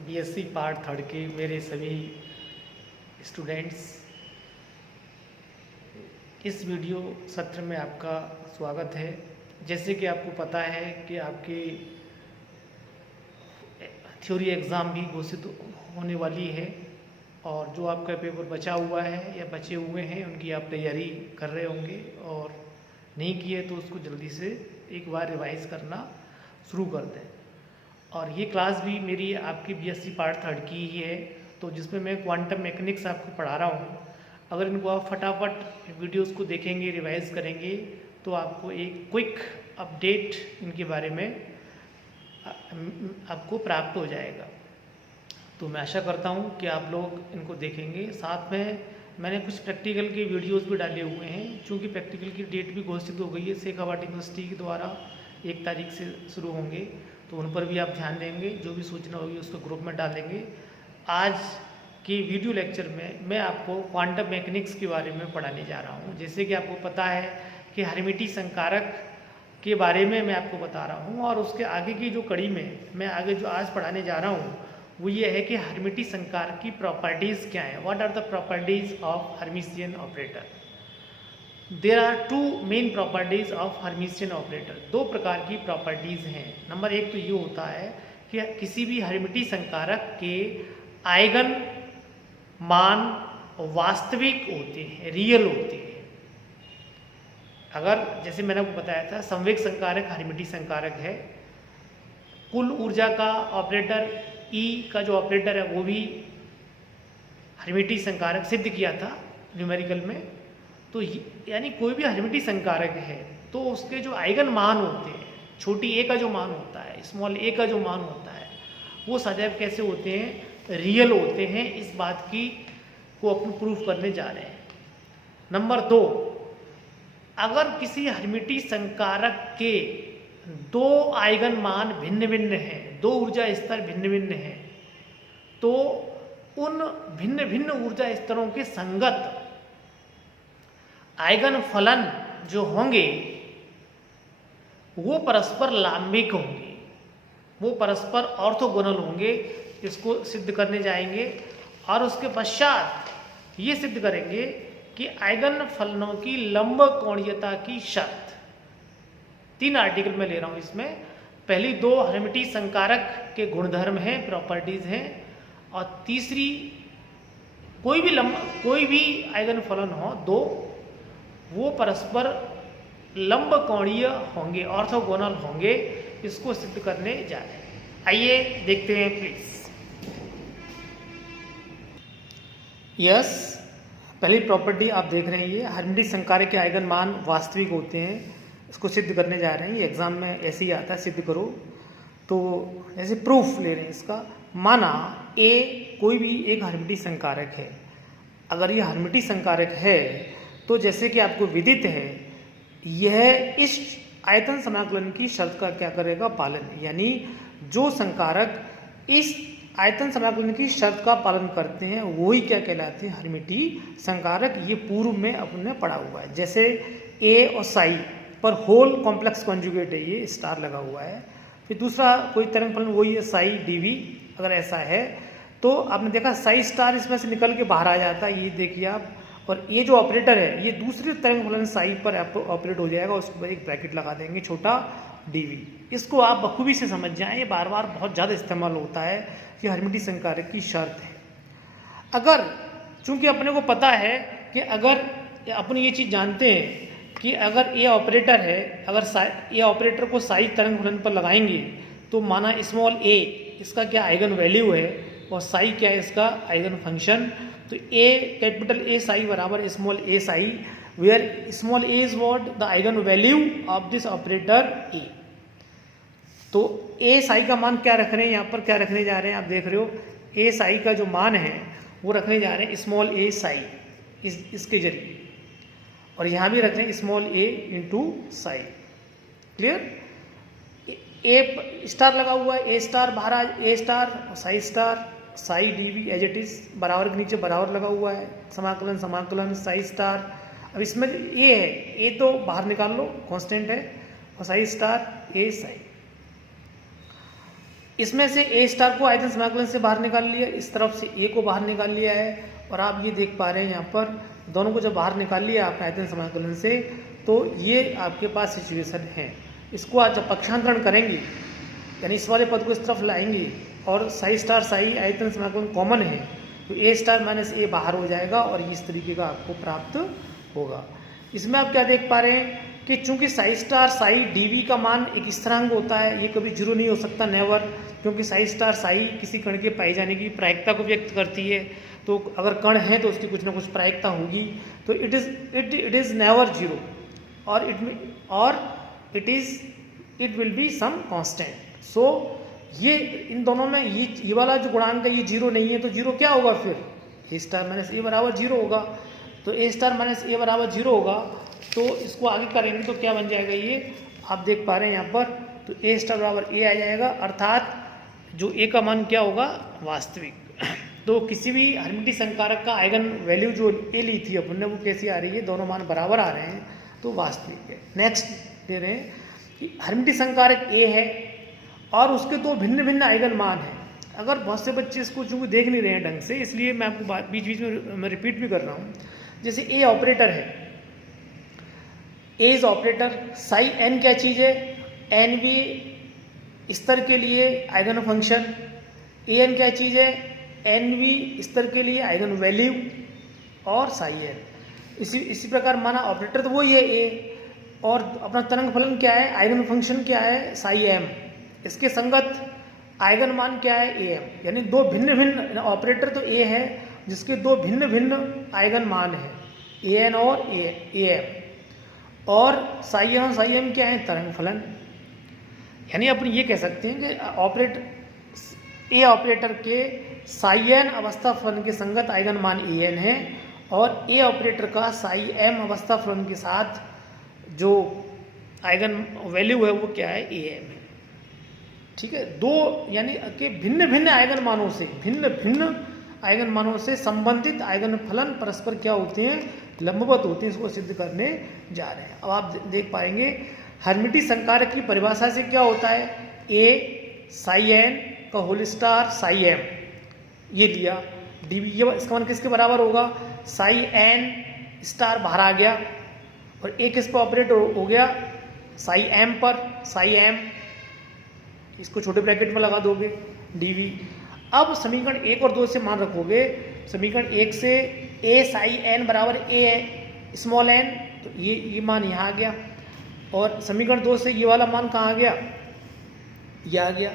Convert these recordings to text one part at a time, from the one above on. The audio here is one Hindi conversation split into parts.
बीएससी पार्ट थर्ड के मेरे सभी स्टूडेंट्स, इस वीडियो सत्र में आपका स्वागत है। जैसे कि आपको पता है कि आपकी थ्योरी एग्ज़ाम भी घोषित होने वाली है और जो आपका पेपर बचा हुआ है या बचे हुए हैं उनकी आप तैयारी कर रहे होंगे, और नहीं किए तो उसको जल्दी से एक बार रिवाइज करना शुरू कर दें। और ये क्लास भी मेरी आपकी बीएससी पार्ट थर्ड की ही है, तो जिसमें मैं क्वांटम मैकेनिक्स आपको पढ़ा रहा हूँ। अगर इनको आप फटाफट वीडियोस को देखेंगे, रिवाइज करेंगे, तो आपको एक क्विक अपडेट इनके बारे में आपको प्राप्त हो जाएगा। तो मैं आशा करता हूँ कि आप लोग इनको देखेंगे। साथ में मैंने कुछ प्रैक्टिकल के वीडियोस भी डाले हुए हैं, चूँकि प्रैक्टिकल की डेट भी घोषित हो गई है। शेखावाटी यूनिवर्सिटी के द्वारा 1 तारीख से शुरू होंगे, तो उन पर भी आप ध्यान देंगे। जो भी सूचना होगी उसको ग्रुप में डालेंगे। आज की वीडियो लेक्चर में मैं आपको क्वांटम मैकेनिक्स के बारे में पढ़ाने जा रहा हूँ। जैसे कि आपको पता है कि हर्मिटी संकारक के बारे में मैं आपको बता रहा हूँ, और उसके आगे की जो कड़ी में मैं आगे जो आज पढ़ाने जा रहा हूँ वो ये है कि हर्मिटी संकारक की प्रॉपर्टीज़ क्या हैं। What are the properties of hermitian operator. There are 2 main properties of hermitian operator. 2 प्रकार की प्रॉपर्टीज़ हैं। नंबर 1 तो ये होता है कि किसी भी हर्मिटी संकारक के आइगन मान वास्तविक होते हैं, रियल होते हैं। अगर जैसे मैंने आपको बताया था, संवेग संकारक हर्मिटी संकारक है। कुल ऊर्जा का ऑपरेटर ई का जो ऑपरेटर है वो भी हर्मिटी संकारक सिद्ध किया था न्यूमेरिकल में। तो यानी कोई भी हर्मिटी संकारक है तो उसके जो आइगन मान होते हैं, छोटी ए का जो मान होता है, स्मॉल ए का जो मान होता है, वो सदैव कैसे होते हैं, रियल होते हैं। इस बात की को अपन प्रूफ करने जा रहे हैं। नंबर 2, अगर किसी हर्मिटी संकारक के 2 आइगन मान भिन्न भिन्न हैं, 2 ऊर्जा स्तर भिन्न भिन्न हैं, तो उन भिन्न भिन्न ऊर्जा स्तरों के संगत आइगन फलन जो होंगे वो परस्पर लांबिक होंगे, वो परस्पर ऑर्थोगोनल होंगे। इसको सिद्ध करने जाएंगे और उसके पश्चात ये सिद्ध करेंगे कि आइगन फलनों की लंब कोणीयता की शर्त। 3 आर्टिकल में ले रहा हूँ इसमें। पहली 2 हर्मिटी संकारक के गुणधर्म हैं, प्रॉपर्टीज हैं, और तीसरी कोई भी आइगन फलन हो 2, वो परस्पर लंब कोणीय होंगे, ऑर्थोगोनल होंगे। इसको सिद्ध करने जा रहे हैं। आइए देखते हैं प्लीज। यस, पहली प्रॉपर्टी आप देख रहे हैं, ये हर्मिटी संकारक के आइगन मान वास्तविक होते हैं। इसको सिद्ध करने जा रहे हैं। ये एग्जाम में ऐसे ही आता है, सिद्ध करो। तो ऐसे प्रूफ ले रहे हैं इसका। माना ए कोई भी एक हर्मिटी संकारक है। अगर ये हर्मिटी संकारक है तो जैसे कि आपको विदित है, यह इस आयतन समाकलन की शर्त का क्या करेगा, पालन। यानी जो संकारक इस आयतन समाकलन की शर्त का पालन करते हैं वही क्या कहलाते हैं, हर्मिटी संकारक। ये पूर्व में अपने पढ़ा हुआ है। जैसे ए और साई पर होल कॉम्प्लेक्स कॉन्जुगेट है, ये स्टार लगा हुआ है। फिर दूसरा कोई तरंग फलन वही है, साई डीवी। अगर ऐसा है तो आपने देखा साई स्टार इसमें से निकल के बाहर आ जाता है, ये देखिए आप। और ये जो ऑपरेटर है ये दूसरे तरंग फलन साई पर ऑपरेट हो जाएगा, उसके ऊपर एक ब्रैकेट लगा देंगे, छोटा डीवी। इसको आप बखूबी से समझ जाएं, ये बार बार बहुत ज़्यादा इस्तेमाल होता है। ये हर्मिटी संकारक की शर्त है। अगर चूंकि अपने को पता है कि अगर अपन ये चीज़ जानते हैं कि अगर ये ऑपरेटर है, अगर ये ऑपरेटर को साई तरंग फलन पर लगाएंगे तो माना स्मॉल ए इसका क्या आइगन वैल्यू है और साई क्या है इसका आइगन फंक्शन। तो ए कैपिटल ए साई बराबर small A psi, where small A is what, the eigen value of this operator A. तो ए साई का मान क्या रख रहे हैं, यहाँ पर क्या रखने जा रहे हैं, आप देख रहे हो ए साई का जो मान है वो रखने जा रहे हैं स्मॉल ए साई इसके जरिए, और यहाँ भी रख रहे हैं small A into psi. Clear. A star लगा हुआ है, ए स्टार बाहर आ, A star psi star, psi dv as it is, बराबर के नीचे बराबर लगा हुआ है, समाकलन समाकलन साई स्टार। अब इसमें ए है, ए तो बाहर निकाल लो, कांस्टेंट है, और साई स्टार ए साई। इसमें से ए स्टार को आयतन समाकलन से बाहर निकाल लिया, इस तरफ से ए को बाहर निकाल लिया है, और आप ये देख पा रहे हैं यहाँ पर दोनों को जब बाहर निकाल लिया आपने आयतन समाकलन से, तो ये आपके पास सिचुएशन है। इसको आज जब पक्षांतरण करेंगे यानी इस वाले पद को इस तरफ लाएंगे और साई स्टार साई आयतन समाकलन कॉमन है, तो ए स्टार माइनस ए बाहर हो जाएगा और इस तरीके का आपको प्राप्त होगा। इसमें आप क्या देख पा रहे हैं कि चूंकि साई स्टार साई डीवी का मान एक स्थिरांक होता है, ये कभी जीरो नहीं हो सकता, नेवर, क्योंकि साई स्टार साई किसी कण के पाए जाने की प्रायिकता को व्यक्त करती है। तो अगर कण है तो उसकी कुछ ना कुछ प्रायिकता होगी, तो इट इज नेवर जीरो, और it will be some constant. So ये इन दोनों में ये वाला जो गुणांक है ये जीरो नहीं है, तो जीरो क्या होगा फिर, ए स्टार माइनस ए बराबर जीरो होगा। तो ए स्टार माइनस ए बराबर जीरो होगा, तो इसको आगे करेंगे तो क्या बन जाएगा, ये आप देख पा रहे हैं यहाँ पर, तो ए स्टार बराबर ए आ जाएगा, अर्थात जो ए का मान क्या होगा, वास्तविक। तो किसी भी हर्मिटियन संकारक का आइगन वैल्यू जो ए ली थी अपन ने, वो कैसी आ रही है, दोनों मान बराबर आ रहे हैं, तो वास्तविक है। नेक्स्ट दे रहे हैं कि हर्मिटियन संकारक ए है और उसके दो भिन्न भिन्न आइगन मान हैं। अगर बहुत से बच्चे इसको चूंकि देख नहीं रहे हैं ढंग से, इसलिए मैं आपको बीच बीच में मैं रिपीट भी कर रहा हूँ। जैसे ए ऑपरेटर है, ए इज ऑपरेटर, साई एन क्या चीज़ है, एन भी स्तर के लिए आइगन फंक्शन, ए एन क्या चीज़ है, एन भी स्तर के लिए आइगन वैल्यू, और साई एन। इसी प्रकार माना ऑपरेटर तो वही है ए, और अपना तरंग फलन क्या है, आइगन फंक्शन क्या है, साई एम, इसके संगत आइगन मान क्या है, ए एम। यानी दो भिन्न भिन्न, ऑपरेटर तो ए है जिसके दो भिन्न भिन्न आइगन मान है, ए एन और ए एम, और साई एन और साई एम क्या है, तरंग फलन। यानी अपन ये कह सकते हैं कि ए ऑपरेटर के साई एन अवस्था फलन के संगत आइगन मान ए एन है, और ए ऑपरेटर का साई एम अवस्था फलन के साथ जो आइगन वैल्यू है वो क्या है, ए एम है। ठीक है, दो यानी कि भिन्न भिन्न आइगन मानों से संबंधित आइगन फलन परस्पर क्या होते हैं, लंबवत होते हैं। इसको सिद्ध करने जा रहे हैं। अब आप देख पाएंगे हर्मिटियन संकारक की परिभाषा से क्या होता है, ए साई एन का होल स्टार साई एम, ये लिया डीवी, ये इसका मान किसके बराबर होगा, साई एन स्टार बाहर आ गया, और ए किस पर ऑपरेट हो गया, साई एम पर, साई एम, इसको छोटे ब्रैकेट में लगा दोगे डीवी। अब समीकरण 1 और 2 से मान रखोगे, समीकरण 1 से ए साई एन बराबर ए स्मॉल एन, तो ये मान यहाँ आ गया, और समीकरण 2 से ये वाला मान कहाँ आ गया, ये आ गया।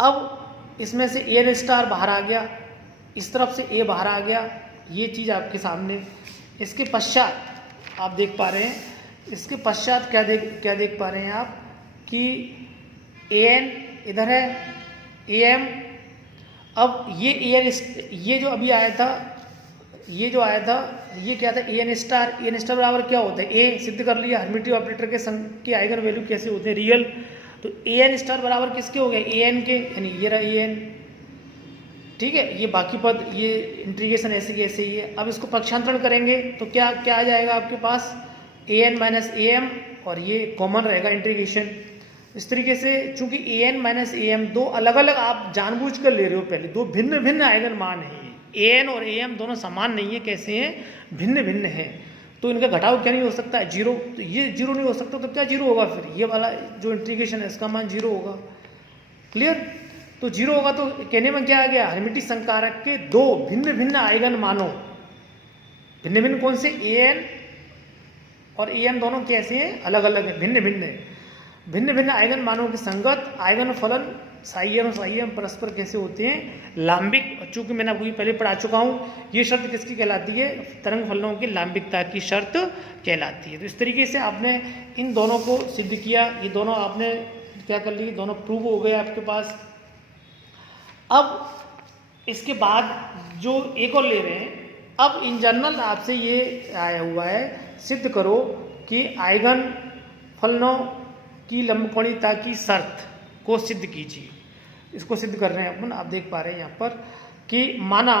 अब इसमें से ए एन स्टार बाहर आ गया, इस तरफ से ए बाहर आ गया, ये चीज़ आपके सामने। इसके पश्चात आप देख पा रहे हैं, इसके पश्चात क्या देख पा रहे हैं आप कि ए एन इधर है, ए एम, अब ये ए एन, ये जो अभी आया था, ये क्या था, ए एन स्टार बराबर क्या होता है, ए सिद्ध कर लिया, हर्मिटियन ऑपरेटर के आइगन वैल्यू कैसे होते हैं, रियल। तो ए एन स्टार बराबर किसके हो गए, ए एन के, यानी ये रहा ए एन। ठीक है, ये बाकी पद, ये इंटीग्रेशन ऐसे की ऐसे ही है। अब इसको पक्षांतरण करेंगे तो क्या आ जाएगा आपके पास, A N minus A M, और ये कॉमन रहेगा इंटीग्रेशन। इस तरीके से चूंकि A N minus A M दो अलग अलग आप जानबूझ कर ले रहे हो, पहले दो भिन्न भिन्न आइगन मान हैं, ए एन और ए एम दोनों समान नहीं है, कैसे हैं, भिन्न भिन्न हैं, तो इनका घटाव क्या नहीं हो सकता है, जीरो। तो ये जीरो नहीं हो सकता, तो क्या जीरो होगा फिर, ये वाला जो इंटीग्रेशन है इसका मान जीरो होगा। क्लियर, तो जीरो होगा, तो कहने में क्या आ गया, हर्मिटियन संकारक के दो भिन्न भिन्न आइगन मानों, भिन्न भिन्न कौन से, ए एन और ए एम दोनों कैसे हैं, अलग अलग है, भिन्न भिन्न आइगन मानों के संगत आइगन फलन साई एन और साई एम परस्पर कैसे होते हैं, लांबिक। चूंकि मैंने आपको पहले पढ़ा चुका हूँ, ये शर्त किसकी कहलाती है, तरंग फलनों की लांबिकता की शर्त कहलाती है। तो इस तरीके से आपने इन दोनों को सिद्ध किया, ये दोनों आपने क्या कर ली, दोनों प्रूव हो गए आपके पास। अब इसके बाद जो एक और ले रहे हैं, अब इन जनरल आपसे ये आया हुआ है, सिद्ध करो कि आइगन फलनों की लंबकोणीयता की शर्त को सिद्ध कीजिए। इसको सिद्ध कर रहे हैं अपन, आप देख पा रहे हैं यहाँ पर कि माना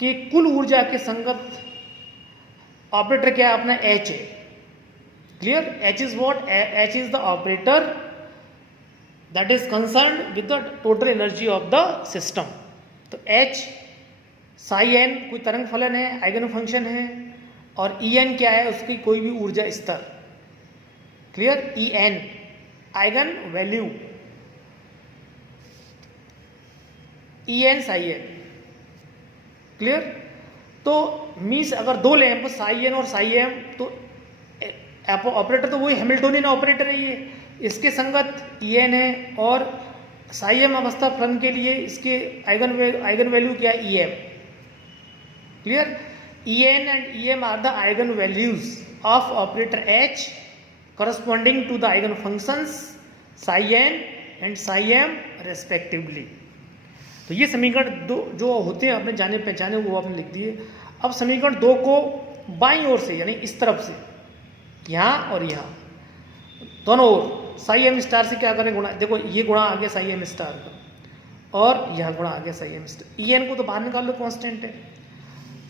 कि कुल ऊर्जा के संगत ऑपरेटर क्या है, अपना एच है। Clear, H is what, H is the operator that is concern with the total energy of the system. तो H साई एन कोई तरंग फलन है, आइगन फंक्शन है, और ई एन क्या है, उसकी कोई भी ऊर्जा स्तर। Clear? E n eigen value, e n psi n. Clear? तो मीन्स अगर दो लें साई एन और साई एम, तो ऑपरेटर तो वही हैमिल्टोनियन ऑपरेटर है ये, इसके संगत ई एन है, और साई एम अवस्था फलन के लिए इसके आइगन वैल्यू क्या है, e m. Clear? E n and e m are the eigen values of operator h corresponding to the eigen functions psi n and psi m respectively। तो ये समीकरण दो जो होते हैं अपने जाने पहचाने वो आपने लिख दिए। अब समीकरण 2 को बाईं ओर से यानी इस तरफ से, यहाँ और यहाँ दोनों ओर साई एम स्टार से क्या करें, गुणा। देखो ये गुणा आ गया साई एम स्टार का, और यहाँ गुणा आ गया psi m star. E n को तो बाहर निकाल लो, कांस्टेंट है।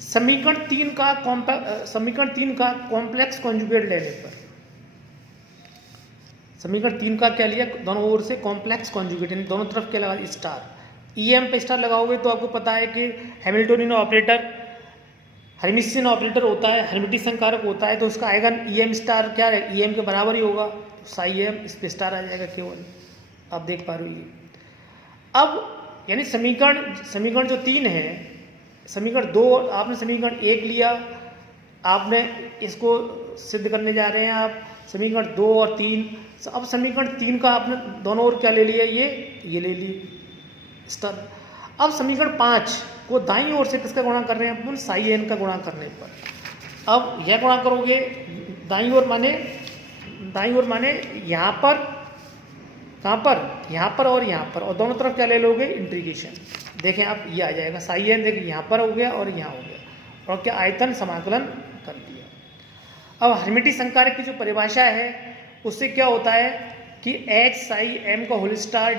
समीकरण 3 का कॉम्प्लेक्स कॉन्जुगेट लेने पर, समीकरण 3 का क्या लिया, दोनों ओर से कॉम्प्लेक्स कॉन्जुगेट, यानी दोनों तरफ क्या लगा, स्टार। ई एम पे स्टार लगाओगे तो आपको पता है कि हैमिल्टोनियन ऑपरेटर हर्मिटियन ऑपरेटर होता है, हर्मिटियन संकारक होता है, तो उसका आइगन ई एम स्टार क्या है, ई एम के बराबर ही होगा। साई एम इस पे स्टार आ जाएगा केवल, आप देख पा रहे हो ये। अब यानी समीकरण जो 3 है, समीकरण 2 आपने समीकरण 1 लिया, आपने इसको सिद्ध करने जा रहे हैं आप समीकरण 2 और 3। अब समीकरण 3 का आपने दोनों ओर क्या ले लिया, ये ले ली स्टार। अब समीकरण 5 को दाईं ओर से किसका गुणा कर रहे हैं अपन, साई एन का गुणा करने पर। अब यह गुणा करोगे दाईं ओर माने यहाँ पर, कहाँ पर, यहाँ पर और यहाँ पर, और दोनों तरफ क्या ले लोगे, इंटीग्रेशन। देखें आप, ये आ जाएगा साई एन, देखिए यहाँ पर हो गया और यहाँ हो गया, और क्या आयतन समाकलन कर दिया। अब हर्मिटियन संकारक की जो परिभाषा है उससे क्या होता है कि एच साई एम का होल स्टार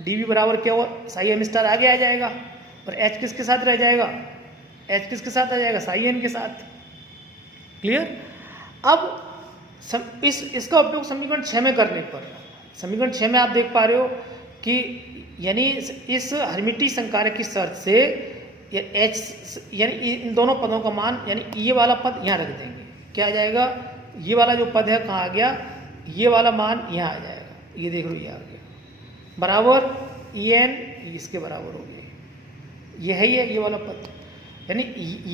डी वी बराबर क्या हो, साई एम स्टार आगे आ जाएगा, और एच किसके साथ रह जाएगा, एच किसके साथ आ जाएगा, साई एन के साथ। क्लियर? अब इसका उपयोग समीकरण 6 में करने पर, समीकरण 6 में आप देख पा रहे हो कि यानी इस हर्मिटियन संकारक की शर्त से एच यानी इन दोनों पदों का मान, यानी ये वाला पद यहाँ रख देंगे, क्या आ जाएगा, ये वाला जो पद है कहाँ आ गया, ये वाला मान यहाँ आ जाएगा, ये देख लो ये आ गया, बराबर ई एन इसके बराबर हो गया, ये है ये वाला पद, यानी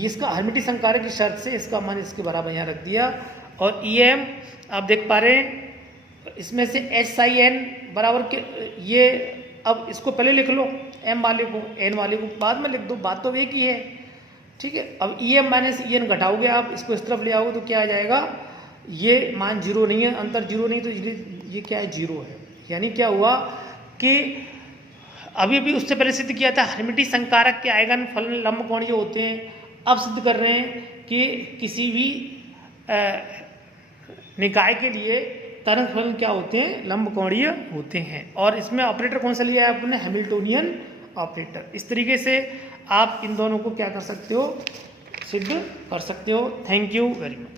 इसका हर्मिटियन संकारक की शर्त से इसका मान इसके बराबर यहाँ रख दिया। और ई एम आप देख पा रहे हैं इसमें से एच साई एन बराबर के, ये अब इसको पहले लिख लो, एम वाले को एन वाले को बाद में लिख दो, बात तो एक ही है। ठीक है? अब E M minus E N घटाओगे आप, इसको इस तरफ ले आओगे तो क्या आ जाएगा, ये मान जीरो नहीं है, अंतर जीरो नहीं, तो ये क्या है, जीरो है। यानी क्या हुआ कि अभी भी उससे पहले सिद्ध किया था हर्मिटियन संकारक के आइगन फलन लंबकोणीय होते हैं, अब सिद्ध कर रहे हैं कि किसी भी निकाय के लिए तरंग फलन क्या होते हैं, लंबकोणीय होते हैं। और इसमें ऑपरेटर कौन सा लिया है आपने, हैमिल्टोनियन ऑपरेटर। इस तरीके से आप इन दोनों को क्या कर सकते हो, सिद्ध कर सकते हो। Thank you very much.